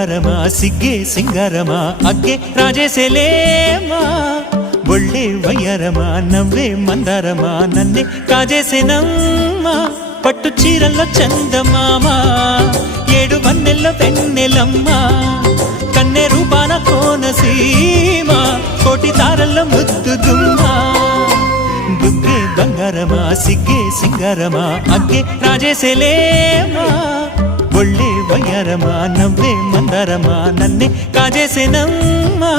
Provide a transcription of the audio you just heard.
బంగారమా సిగ్గే సింగారమా అగ్గే రాజేసేలేమా ఒళ్ళే వయ్యారమా నవ్వే మందారమా నన్నే కాజేసేనమ్మా పట్టు చీరల్లో చందమామా ఏడు వన్నెల్లో వెన్నెలమ్మా కన్నె రూపాన కోనసీమ కోటి తారల్లో ముద్దుగుమ్మా బుగ్గే బంగారమా సిగ్గే సింగారమా అగ్గే రాజేసేలేమా ఒళ్ళే వయ్యారమా నవ్వే మందారమా నన్నే కాజేసేనమ్మా